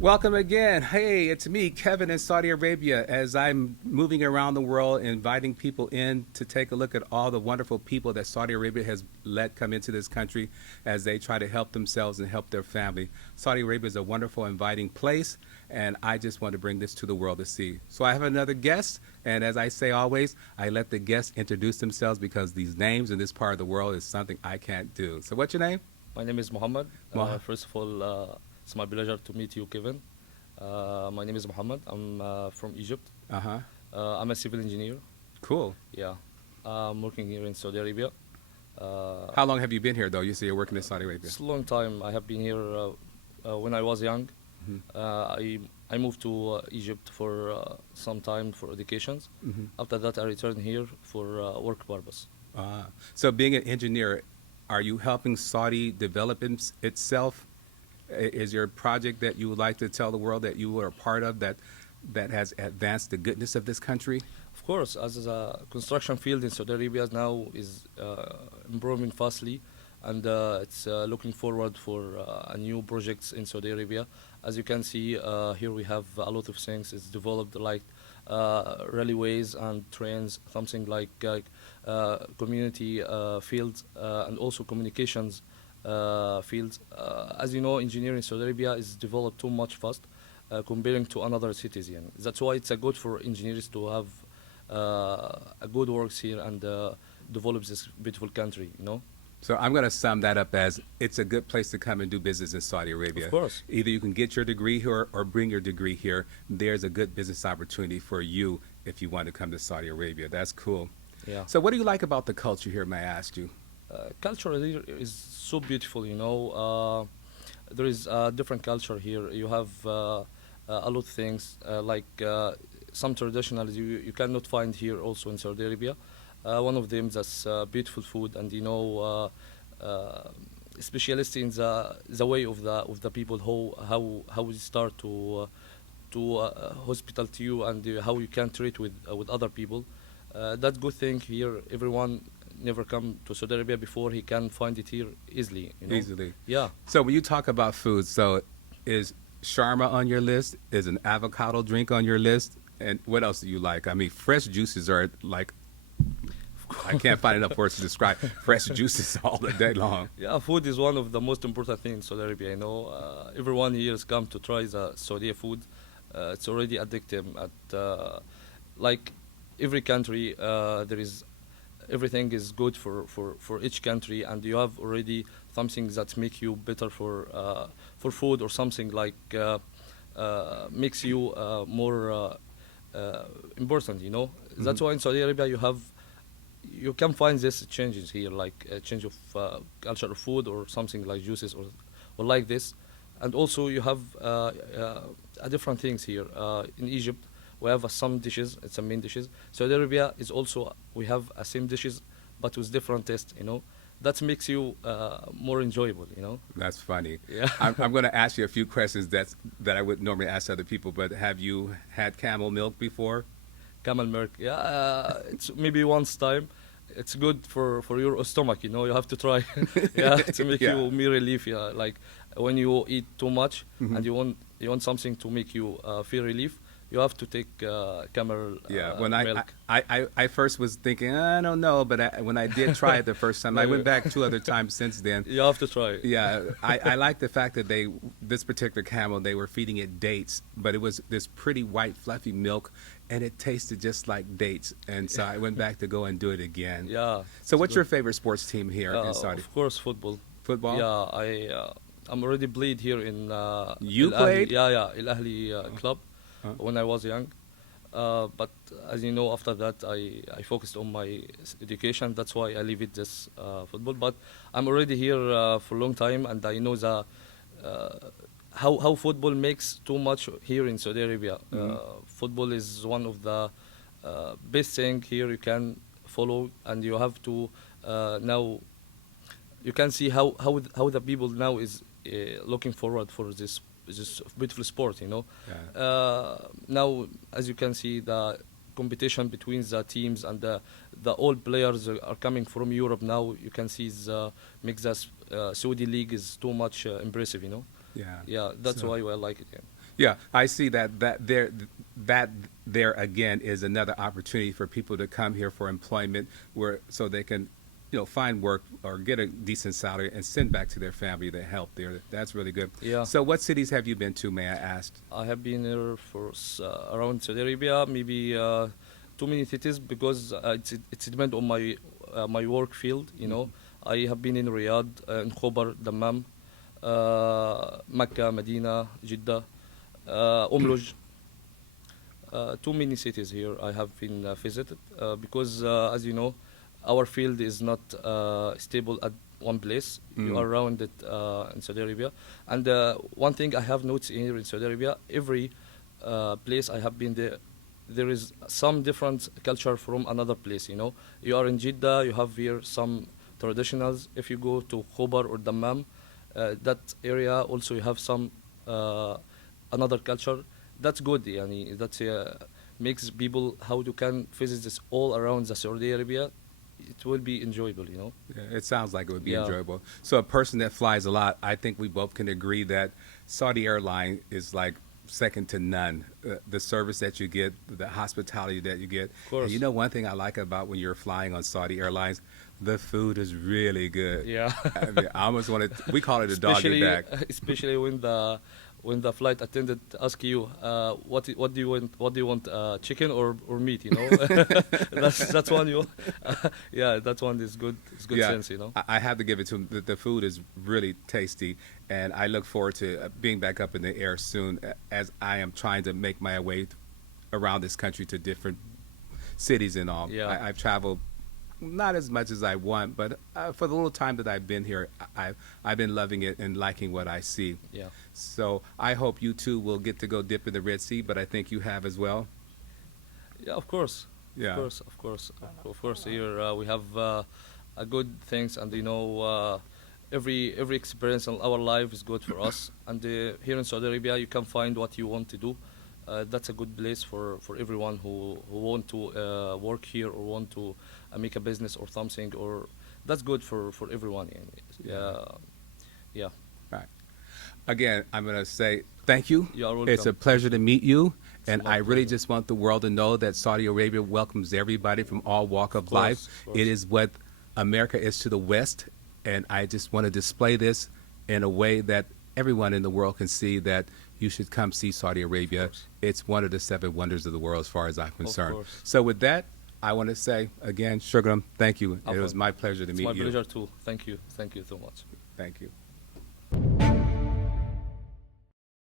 Welcome again. Hey, it's me, Kevin, in Saudi Arabia, as I'm moving around the world, inviting people in to take a look at all the wonderful people that Saudi Arabia has let come into this country as they try to help themselves and help their family. Saudi Arabia is a wonderful, inviting place, and I just want to bring this to the world to see. So I have another guest, and as I say always, I let the guests introduce themselves because these names in this part of the world is something I can't do. So what's your name? My name is Muhammad. Moha. First of all, it's my pleasure to meet you, Kevin. My name is Muhammad. I'm from Egypt. Uh huh. I'm a civil engineer. Cool. Yeah, I'm working here in Saudi Arabia. Uh, How long have you been here, though? You say you're working in Saudi Arabia. it's a long time. I have been here when I was young. Hmm. I moved to Egypt for some time for educations. Hmm. After that, I returned here for work purpose. So, being an engineer, are you helping Saudi develop itself? Is your project that you would like to tell the world that you were a part of that has advanced the goodness of this country? Of course, as the construction field in Saudi Arabia now is improving fastly, and it's looking forward for a new projects in Saudi Arabia. As you can see, here we have a lot of things. It's developed like railways and trains, something like community fields and also communications fields. As you know, engineering in Saudi Arabia is developed too much fast comparing to another cities. Yeah. That's why it's a good for engineers to have a good works here and develop this beautiful country. You know, So I'm going to sum that up as it's a good place to come and do business in Saudi of Arabia. course. Either you can get your degree here or bring your degree here. There's a good business opportunity for you if you want to come to Saudi Arabia. That's cool. Yeah. So what do you like about the culture here, may I ask you? Culture here is so beautiful. You know, there is a different culture here. You have a lot of things like some traditionals you cannot find here also in Saudi Arabia. One of them that's beautiful food, and you know, specialist in the way of the people how we start to hospital to you and how you can treat with other people. That good thing here. Everyone never come to Saudi Arabia before. He can find it here easily. You know. Easily. Yeah. So when you talk about food, so is shawarma on your list? Is an avocado drink on your list? And what else do you like? I mean, fresh juices are like I can't find enough words to describe fresh juices all the day long. Yeah, food is one of the most important things in Saudi Arabia. You know, everyone here has come to try the Saudi food. It's already addictive. Like every country, there is everything is good for each country, and you have already something that make you better for food or something like makes you more important. You know, that's Hmm. why in Saudi Arabia you can find these changes here, like a change of culture of food or something like juices or like this. And also you have different things here. In Egypt, we have some dishes, it's a main dishes. Saudi Arabia is also, we have same dishes, but with different taste, you know. That makes you more enjoyable, you know. That's funny. Yeah. I'm going to ask you a few questions that I would normally ask other people, but have you had camel milk before? Camel milk, yeah, it's maybe once time. It's good for your stomach, you know. You have to try, yeah, to make Yeah. you meal relief. Yeah, like when you eat too much Hmm. and you want something to make you feel relief, you have to take camel Yeah, when I, milk. I first was thinking, I don't know, but when I did try it the first time, No, I went back two other times since then. you have to try. Yeah, I like the fact that this particular camel, they were feeding it dates, but it was this pretty white, fluffy milk, and it tasted just like dates. And so I went back to go and do it again. Yeah, So, it's what's your good. favorite sports team here in Saudi? Of course, football. Football? Yeah, I'm already played here in You Al Ahly. played? Yeah, yeah, Al Ahly club Uh, when I was young. But as you know, after that, I focused on my education. That's why I leave it this football. But I'm already here for a long time, and I know uh, how football makes too much here in Saudi Arabia. mhm. Football is one of the best thing here you can follow, and you have to now you can see how the people now is looking forward for this beautiful sport. You know, Yeah. now as you can see the competition between the teams and the old players are coming from Europe now. You can see the makes the Saudi league is too much impressive. You know, Yeah. yeah, that's So, why I like it. Yeah. Yeah, I see that there again is another opportunity for people to come here for employment, where so they can, find work or get a decent salary and send back to their family to help there. That's really good. Yeah. So, what cities have you been to? May I ask? I have been here for around Saudi Arabia, maybe too many cities because it's depend on my work field. You know, I have been in Riyadh, in Khobar, Dammam, Mecca, Medina, Jeddah, Umluj. Too many cities here I have been visited because, as you know, our field is not stable at one place. You are around it in Saudi Arabia. And one thing I have noticed here in Saudi Arabia, every place I have been there is some different culture from another place. You know, you are in Jeddah, you have here some traditionals. If you go to Khobar or Dammam, that area also you have some another culture. That's good. Yani, that makes people how you can visit this all around the Saudi Arabia. It will be enjoyable, you know. Yeah, it sounds like it would be Yeah. enjoyable. So, a person that flies a lot, I think we both can agree that Saudi Airline is like second to none. The service that you get, the hospitality that you get. Of course. And you know, one thing I like about when you're flying on Saudi Airlines, the food is really good. Yeah. I mean, I almost want to. We call it a doggy bag. especially when the flight attendant asks you what do you want chicken or meat, you know. That's one you yeah, that one is good. It's good sense, you know. I have to give it to him. The food is really tasty, and I look forward to being back up in the air soon as I am trying to make my way around this country to different cities and all. Yeah. I've traveled not as much as I want, but for the little time that I've been here, I've been loving it and liking what I see. Yeah. So I hope you too will get to go dip in the Red Sea, but I think you have as well. Yeah, of course. Yeah. Of course. Here we have a good things, and you know, every experience in our life is good for us. And here in Saudi Arabia, you can find what you want to do. That's a good place for everyone who want to work here or want to make a business or something. Or that's good for everyone. Yeah. Yeah. Right. Again, I'm going to say thank you. You are It's a welcome. pleasure to meet you. And my I really pleasure. just want the world to know that Saudi Arabia welcomes everybody from all walk of Of life. course, of course. It is what America is to the West. And I just want to display this in a way that everyone in the world can see that you should come see Saudi Arabia. course. It's one of the 7 wonders of the world as far as I'm concerned. course. So with that, I want to say again, Shukram, thank you. It was Afwan. my pleasure to It's meet my you. pleasure too. Thank you so much. Thank you.